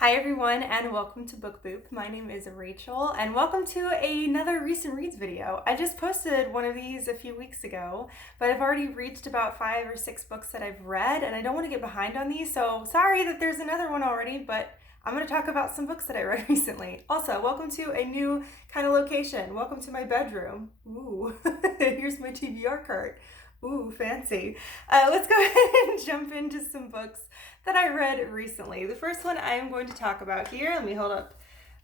Hi everyone and welcome to Book Boop. My name is Rachel and welcome to another recent reads video. I just posted one of these a few weeks ago, but I've already reached about 5 or 6 books that I've read and I don't want to get behind on these, so sorry that there's another one already, but I'm going to talk about some books that I read recently. Also, welcome to a new kind of location. Welcome to my bedroom. Ooh, here's my TBR cart. Ooh, fancy. Let's go ahead and jump into some books that I read recently. The first one I am going to talk about here, let me hold up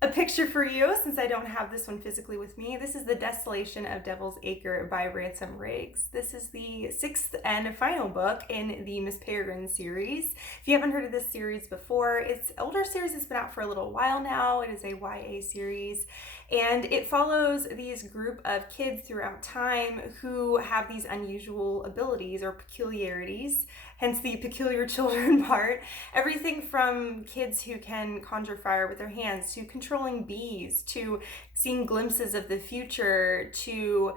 a picture for you since I don't have this one physically with me. This is The Desolation of Devil's Acre by Ransom. This is the 6th and final book in the Miss Peregrine series. If you haven't heard of this series before, it's an older series that's been out for a little while now. It is a YA series and it follows these group of kids throughout time who have these unusual abilities or peculiarities, hence the peculiar children part. Everything from kids who can conjure fire with their hands, to controlling bees, to seeing glimpses of the future, to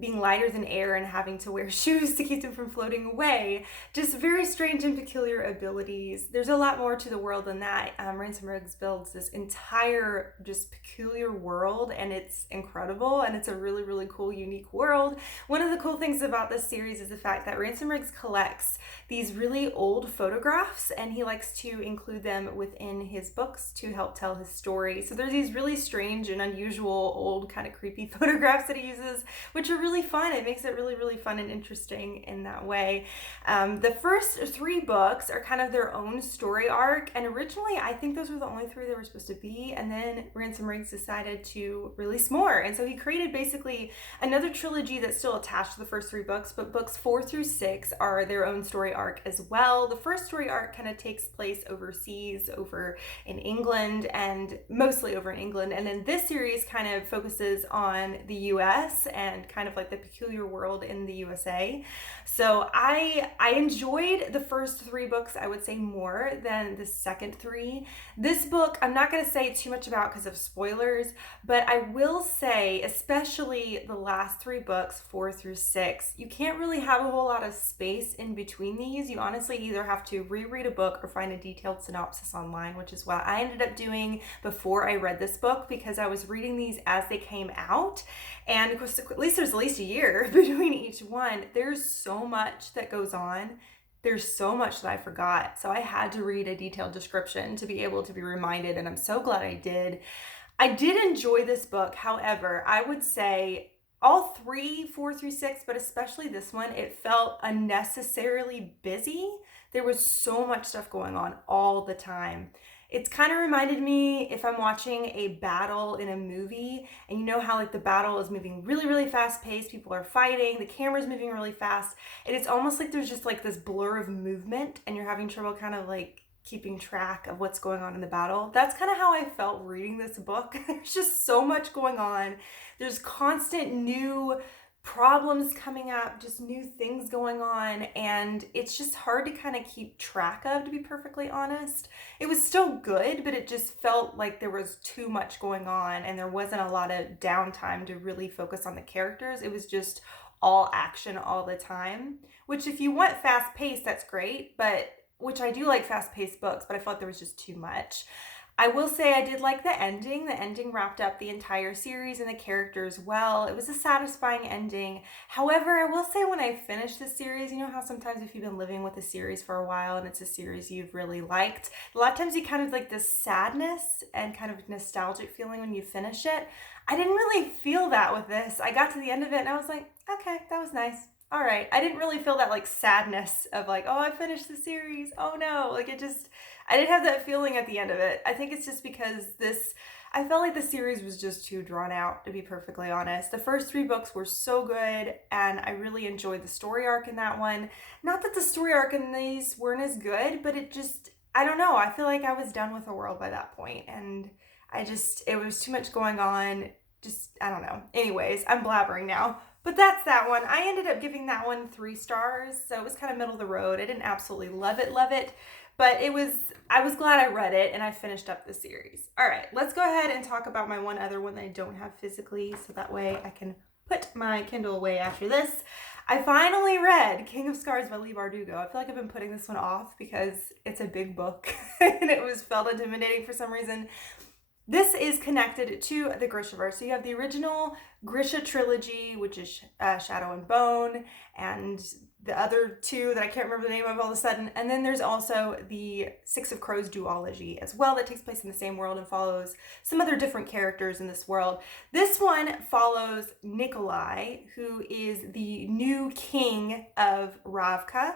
being lighter than air and having to wear shoes to keep them from floating away. Just very strange and peculiar abilities. There's a lot more to the world than that. Ransom builds this entire just peculiar world and it's incredible and it's a really, really cool, unique world. One of the cool things about this series is the fact that Ransom collects these really old photographs and he likes to include them within his books to help tell his story. So there's these really strange and unusual old kind of creepy photographs that he uses, which are really fun. It makes it really, really fun and interesting in that way. The first 3 books are kind of their own story arc, and originally I think those were the only 3 there were supposed to be, and then Ransom decided to release more, and so he created basically another trilogy that's still attached to the first 3 books, but books 4 through 6 are their own story arc as well. The first story arc kind of takes place overseas, over in England, and mostly over in England, and then this series kind of focuses on the US and kind of like the peculiar world in the USA. So I enjoyed the first 3 books, I would say, more than the second 3. This book, I'm not going to say too much about because of spoilers, but I will say, especially the last 3 books, 4 through 6, you can't really have a whole lot of space in between these. You honestly either have to reread a book or find a detailed synopsis online, which is what I ended up doing before I read this book because I was reading these as they came out. And of course, at least there's at least a year between each one. There's so much that goes on. There's so much that I forgot. So I had to read a detailed description to be able to be reminded, and I'm so glad I did. I did enjoy this book. However, I would say all 3, 4 through 6, but especially this one, it felt unnecessarily busy. There was so much stuff going on all the time. It's kind of reminded me if I'm watching a battle in a movie and you know how like the battle is moving really, really fast paced, people are fighting, the camera's moving really fast, and it's almost like there's just like this blur of movement and you're having trouble kind of like keeping track of what's going on in the battle. That's kind of how I felt reading this book. There's just so much going on. There's constant new problems coming up, just new things going on, and it's just hard to kind of keep track of, to be perfectly honest. It was still good, but it just felt like there was too much going on and there wasn't a lot of downtime to really focus on the characters. It was just all action all the time, which if you want fast paced, that's great, but which I do like fast paced books, but I felt there was just too much. I will say I did like the ending. The ending wrapped up the entire series and the characters well. It was a satisfying ending. However, I will say when I finished the series, you know how sometimes if you've been living with a series for a while and it's a series you've really liked, a lot of times you kind of like this sadness and kind of nostalgic feeling when you finish it. I didn't really feel that with this. I got to the end of it and I was like, okay, that was nice. All right. I didn't really feel that like sadness of like, oh, I finished the series. Oh no. Like I didn't have that feeling at the end of it. I think it's just because I felt like the series was just too drawn out, to be perfectly honest. The first 3 books were so good and I really enjoyed the story arc in that one. Not that the story arc in these weren't as good, but I don't know. I feel like I was done with the world by that point and it was too much going on. I don't know. Anyways, I'm blabbering now. But that's that one. I ended up giving that one 3 stars, so it was kind of middle of the road. I didn't absolutely love it, but I was glad I read it and I finished up the series. All right, let's go ahead and talk about my one other one that I don't have physically, so that way I can put my Kindle away after this. I finally read King of Scars by Leigh Bardugo. I feel like I've been putting this one off because it's a big book and it was felt intimidating for some reason. This is connected to the Grishaverse. So you have the original Grisha trilogy, which is Shadow and Bone, and the other two that I can't remember the name of all of a sudden. And then there's also the Six of Crows duology as well that takes place in the same world and follows some other different characters in this world. This one follows Nikolai, who is the new king of Ravka.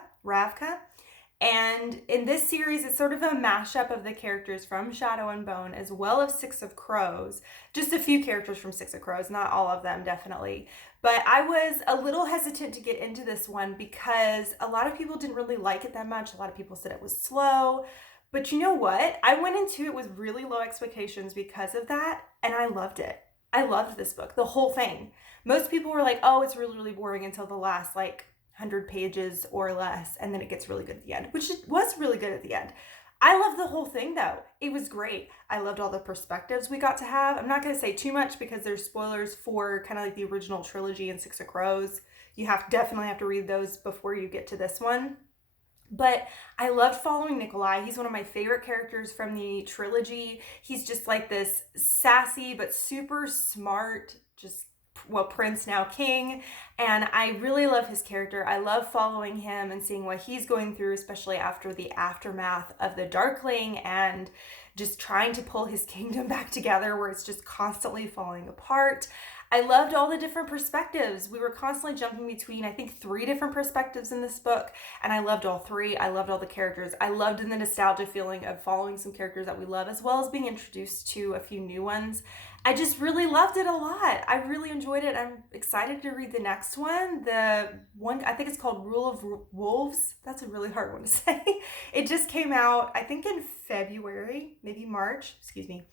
And in this series, it's sort of a mashup of the characters from Shadow and Bone as well as Six of Crows. Just a few characters from Six of Crows, not all of them, definitely. But I was a little hesitant to get into this one because a lot of people didn't really like it that much. A lot of people said it was slow. But you know what? I went into it with really low expectations because of that, and I loved it. I loved this book, the whole thing. Most people were like, oh, it's really, really boring until the last, 100 pages or less, and then it gets really good at the end, which it was really good at the end. I loved the whole thing though. It was great. I loved all the perspectives we got to have. I'm not going to say too much because there's spoilers for kind of like the original trilogy and Six of Crows. You definitely have to read those before you get to this one. But I loved following Nikolai. He's one of my favorite characters from the trilogy. He's just like this sassy but super smart, prince, now king, and I really love his character. I love following him and seeing what he's going through, especially after the aftermath of the Darkling and just trying to pull his kingdom back together where it's just constantly falling apart. I loved all the different perspectives. We were constantly jumping between, I think, 3 different perspectives in this book, and I loved all 3. I loved all the characters. I loved the nostalgia feeling of following some characters that we love, as well as being introduced to a few new ones. I just really loved it a lot. I really enjoyed it. I'm excited to read the next one. The one, I think it's called Rule of Wolves. That's a really hard one to say. It just came out, I think, in February, maybe March, excuse me.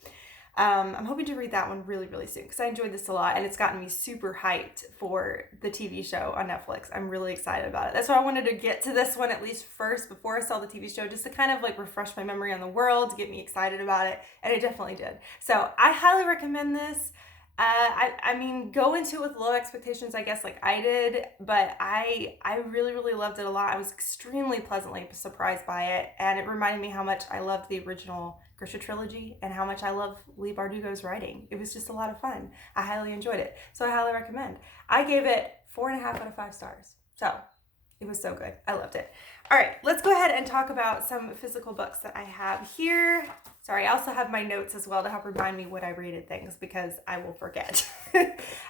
I'm hoping to read that one really, really soon because I enjoyed this a lot and it's gotten me super hyped for the TV show on Netflix. I'm really excited about it. That's why I wanted to get to this one at least first before I saw the TV show, just to kind of refresh my memory on the world, to get me excited about it, and it definitely did. So I highly recommend this. I mean, go into it with low expectations, I guess, like I did, but I really, really loved it a lot. I was extremely pleasantly surprised by it, and it reminded me how much I loved the original Grisha trilogy and how much I love Leigh Bardugo's writing. It was just a lot of fun. I highly enjoyed it, so I highly recommend. I gave it 4.5 out of 5 stars. So it was so good. I loved it. All right, let's go ahead and talk about some physical books that I have here. Sorry, I also have my notes as well to help remind me what I rated things because I will forget. All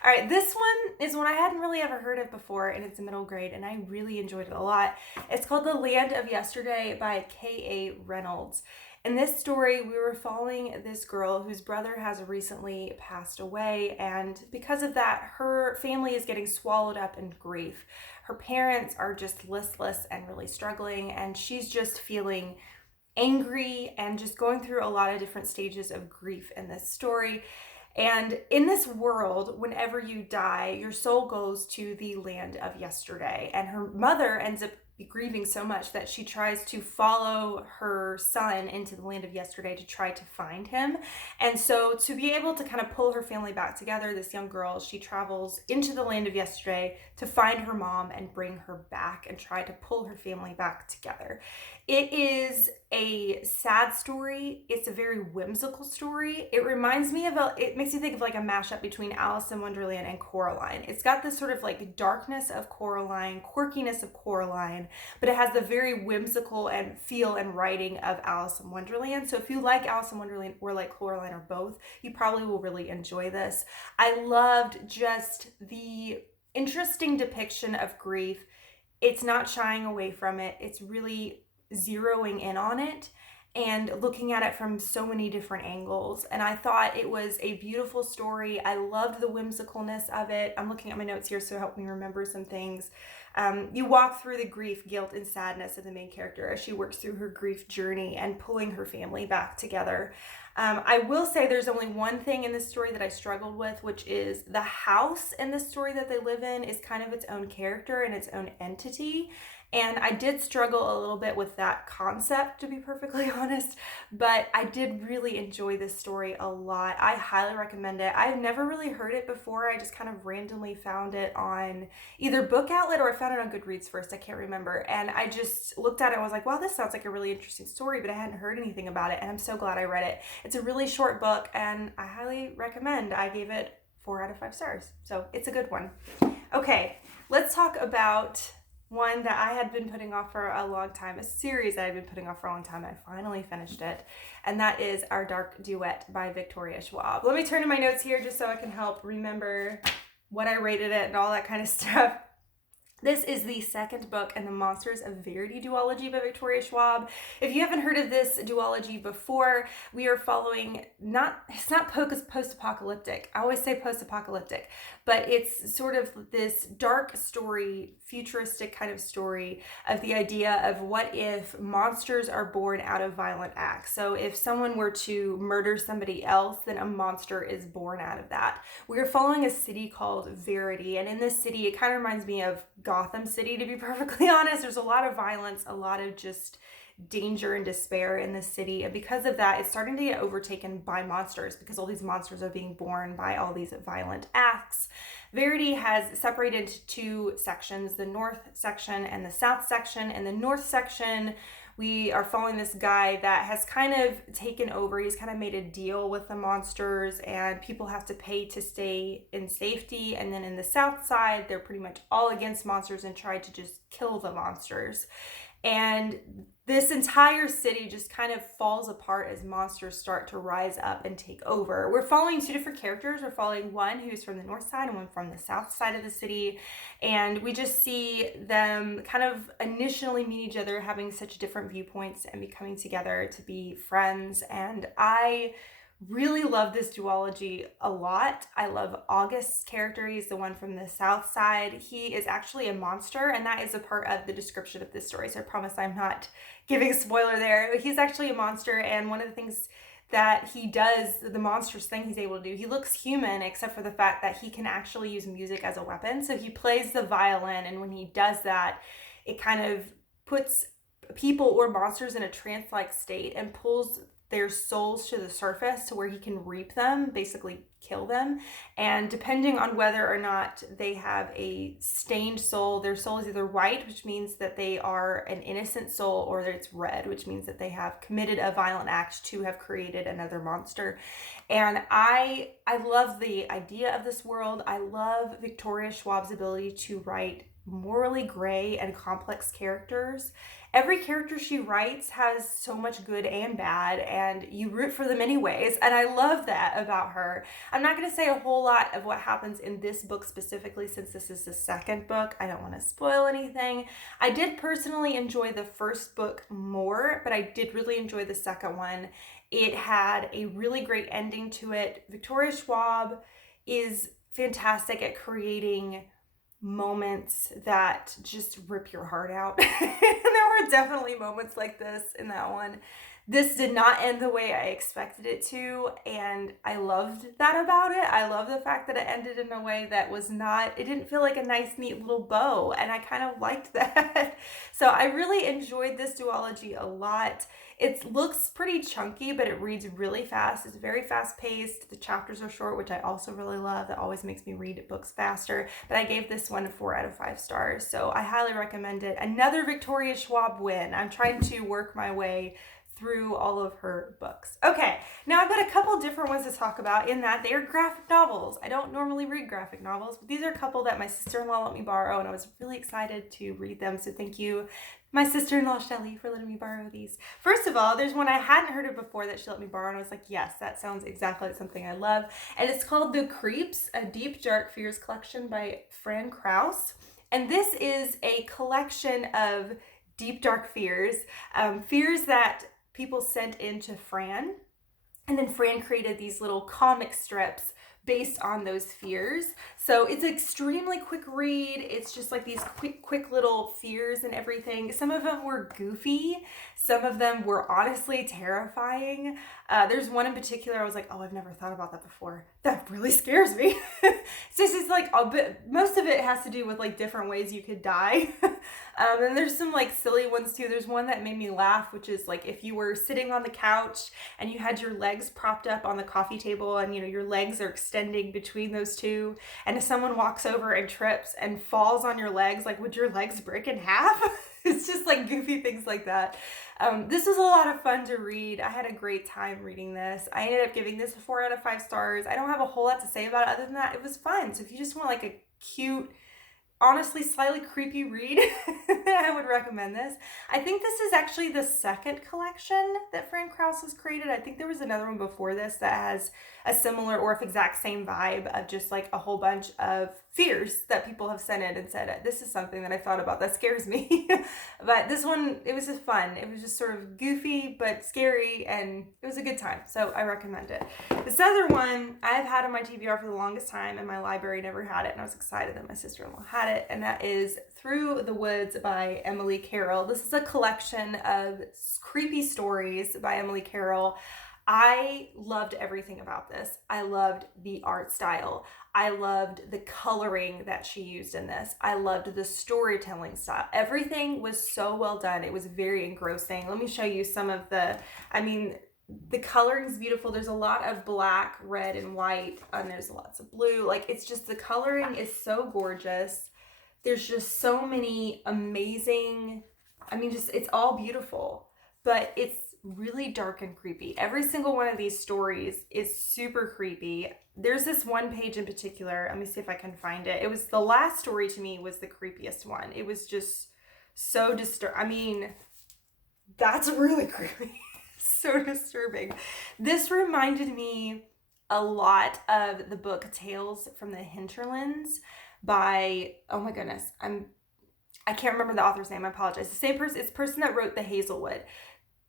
right, this one is one I hadn't really ever heard of before, and it's a middle grade, and I really enjoyed it a lot. It's called The Land of Yesterday by K.A. Reynolds. In this story, we were following this girl whose brother has recently passed away, and because of that, her family is getting swallowed up in grief. Her parents are just listless and really struggling, and she's just feeling angry and just going through a lot of different stages of grief in this story. And in this world, whenever you die, your soul goes to the land of yesterday, and her mother ends up grieving so much that she tries to follow her son into the land of yesterday to try to find him. And so to be able to kind of pull her family back together, this young girl, she travels into the land of yesterday to find her mom and bring her back and try to pull her family back together. It is a sad story. It's a very whimsical story. It reminds me of it makes me think of like a mashup between Alice in Wonderland and Coraline. It's got this sort of like darkness of Coraline, quirkiness of Coraline, but it has the very whimsical and feel and writing of Alice in Wonderland. So if you like Alice in Wonderland or like Coraline or both, you probably will really enjoy this. I loved just the interesting depiction of grief. It's not shying away from it. It's really zeroing in on it and looking at it from so many different angles. And I thought it was a beautiful story. I loved the whimsicalness of it. I'm looking at my notes here, so help me remember some things. You walk through the grief, guilt, and sadness of the main character as she works through her grief journey and pulling her family back together. I will say there's only one thing in this story that I struggled with, which is the house in the story that they live in is kind of its own character and its own entity. And I did struggle a little bit with that concept, to be perfectly honest, but I did really enjoy this story a lot. I highly recommend it. I've never really heard it before. I just kind of randomly found it on either Book Outlet or I found it on Goodreads first. I can't remember. And I just looked at it and was like, wow, this sounds like a really interesting story, but I hadn't heard anything about it. And I'm so glad I read it. It's a really short book and I highly recommend. I gave it 4 out of 5 stars. So it's a good one. Okay, let's talk about one that I had been putting off for a long time, a series that I've been putting off for a long time. I finally finished it, and that is Our Dark Duet by Victoria Schwab. Let me turn to my notes here just so I can help remember what I rated it and all that kind of stuff. This is the second book in the Monsters of Verity duology by Victoria Schwab. If you haven't heard of this duology before, we are following, it's not post-apocalyptic. I always say post-apocalyptic, but it's sort of this dark story, futuristic kind of story of the idea of what if monsters are born out of violent acts. So if someone were to murder somebody else, then a monster is born out of that. We're following a city called Verity, and in this city, it kind of reminds me of Gotham City, to be perfectly honest. There's a lot of violence, a lot of just danger and despair in the city, and because of that, it's starting to get overtaken by monsters because all these monsters are being born by all these violent acts. Verity has separated into 2 sections, the north section and the south section. In the north section, we are following this guy that has kind of taken over. He's kind of made a deal with the monsters and people have to pay to stay in safety. And then in the south side, they're pretty much all against monsters and try to just kill the monsters. And this entire city just kind of falls apart as monsters start to rise up and take over. We're following 2 different characters. We're following one who's from the north side and one from the south side of the city. And we just see them kind of initially meet each other, having such different viewpoints and becoming together to be friends. And I really love this duology a lot. I love August's character. He's the one from the south side. He is actually a monster, and that is a part of the description of this story. So I promise I'm not giving a spoiler there. But he's actually a monster, and one of the things that he does, the monstrous thing he's able to do, he looks human except for the fact that he can actually use music as a weapon. So he plays the violin, and when he does that, it kind of puts people or monsters in a trance-like state and pulls their souls to the surface to where he can reap them, basically kill them. And depending on whether or not they have a stained soul, their soul is either white, which means that they are an innocent soul, or it's red, which means that they have committed a violent act to have created another monster. And I love the idea of this world. I love Victoria Schwab's ability to write morally gray and complex characters. Every character she writes has so much good and bad, and you root for them anyways, and I love that about her. I'm not going to say a whole lot of what happens in this book specifically since this is the second book. I don't want to spoil anything. I did personally enjoy the first book more, but I did really enjoy the second one. It had a really great ending to it. Victoria Schwab is fantastic at creating moments that just rip your heart out. There were definitely moments like this in that one. This did not end the way I expected it to, and I loved that about it. I love the fact that it ended in a way that was not, it didn't feel like a nice, neat little bow, and I kind of liked that. So I really enjoyed this duology a lot. It looks pretty chunky, but it reads really fast. It's very fast paced. The chapters are short, which I also really love. That always makes me read books faster. But I gave this one 4 out of 5 stars. So I highly recommend it. Another Victoria Schwab win. I'm trying to work my way through all of her books. Okay, now I've got a couple different ones to talk about in that they are graphic novels. I don't normally read graphic novels, but these are a couple that my sister-in-law let me borrow, and I was really excited to read them. So thank you, my sister-in-law Shelly, for letting me borrow these. First of all, there's one I hadn't heard of before that she let me borrow, and I was like, yes, that sounds exactly like something I love. And it's called The Creeps, a Deep Dark Fears collection by Fran Krause. And this is a collection of deep dark fears, fears that people sent in to Fran. And then Fran created these little comic strips based on those fears. So it's an extremely quick read. It's just like these quick little fears and everything. Some of them were goofy. Some of them were honestly terrifying. There's one in particular I was like, oh, I've never thought about that before. That really scares me. So it's just like a bit, most of it has to do with like different ways you could die. And there's some like silly ones too. There's one that made me laugh, which is like if you were sitting on the couch and you had your legs propped up on the coffee table and your legs are extending between those two, and if someone walks over and trips and falls on your legs, like would your legs break in half? It's just like goofy things like that. This was a lot of fun to read. I had a great time reading this. I ended up giving this a 4 out of 5 stars. I don't have a whole lot to say about it other than that it was fun. So if you just want like a cute, honestly slightly creepy read, I would recommend this. I think this is actually the second collection that Fran Krause has created. I think there was another one before this that has a similar or if exact same vibe of just like a whole bunch of fears that people have sent in and said, this is something that I thought about that scares me. But this one, it was just fun. It was just sort of goofy but scary, and it was a good time. So I recommend it. This other one I've had on my TBR for the longest time, and my library never had it, and I was excited that my sister-in-law had it, and that is Through the Woods by Emily Carroll. This is a collection of creepy stories by Emily Carroll. I loved everything about this. I loved the art style. I loved the coloring that she used in this. I loved the storytelling style. Everything was so well done. It was very engrossing. Let me show you some of the coloring is beautiful. There's a lot of black, red, and white, and there's lots of blue. Like, it's just, the coloring is so gorgeous. There's just so many amazing, it's all beautiful, but it's really dark and creepy. Every single one of these stories is super creepy. There's this one page in particular. Let me see if I can find it. It was the last story to me was the creepiest one. It was just so that's really creepy. So disturbing. This reminded me a lot of the book Tales from the Hinterlands by, oh my goodness, I can't remember the author's name. I apologize. The same person, it's the person that wrote The Hazelwood.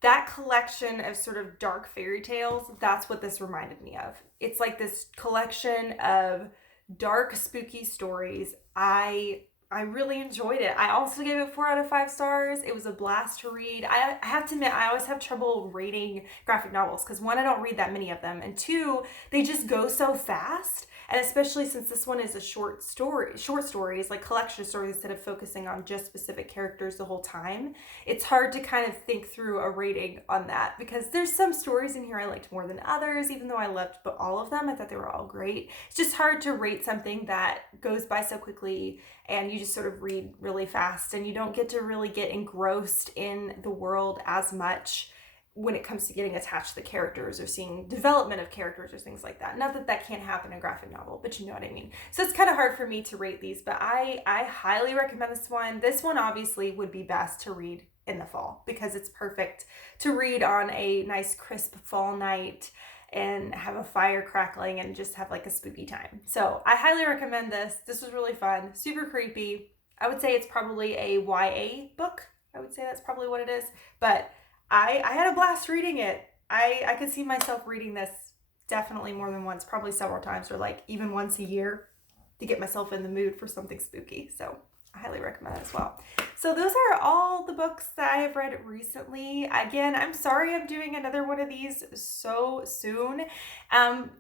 That collection of sort of dark fairy tales, that's what this reminded me of. It's like this collection of dark, spooky stories. I really enjoyed it. I also gave it 4 out of 5 stars. It was a blast to read. I have to admit, I always have trouble rating graphic novels because 1, I don't read that many of them, and 2, they just go so fast. And especially since this one is a short stories, like collection of stories instead of focusing on just specific characters the whole time, it's hard to kind of think through a rating on that because there's some stories in here I liked more than others, even though I loved all of them. I thought they were all great. It's just hard to rate something that goes by so quickly and you just sort of read really fast and you don't get to really get engrossed in the world as much when it comes to getting attached to the characters or seeing development of characters or things like that. Not that that can't happen in a graphic novel, but you know what I mean. So it's kind of hard for me to rate these, but I highly recommend this one. This one obviously would be best to read in the fall because it's perfect to read on a nice crisp fall night and have a fire crackling and just have like a spooky time. So I highly recommend this. This was really fun, super creepy. I would say it's probably a YA book. I would say that's probably what it is, but I had a blast reading it. I could see myself reading this definitely more than once, probably several times, or like even once a year to get myself in the mood for something spooky. So I highly recommend it as well. So those are all the books that I have read recently. Again, I'm sorry I'm doing another one of these so soon.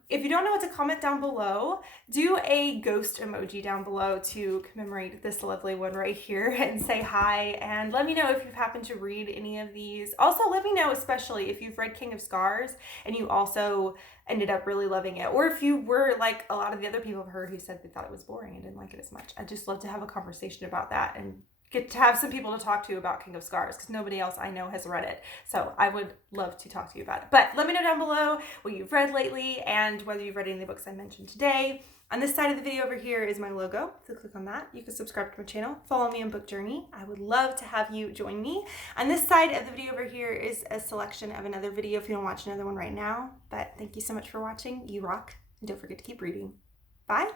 If you don't know what to comment down below, do a ghost emoji down below to commemorate this lovely one right here and say hi. And let me know if you've happened to read any of these. Also, let me know especially if you've read King of Scars and you also ended up really loving it. Or if you were like a lot of the other people I've heard who said they thought it was boring and didn't like it as much. I'd just love to have a conversation about that and get to have some people to talk to about King of Scars because nobody else I know has read it. So I would love to talk to you about it. But let me know down below what you've read lately and whether you've read any of the books I mentioned today. On this side of the video over here is my logo. So click on that. You can subscribe to my channel. Follow me on Book Journey. I would love to have you join me. On this side of the video over here is a selection of another video if you want to watch another one right now. But thank you so much for watching. You rock. And don't forget to keep reading. Bye.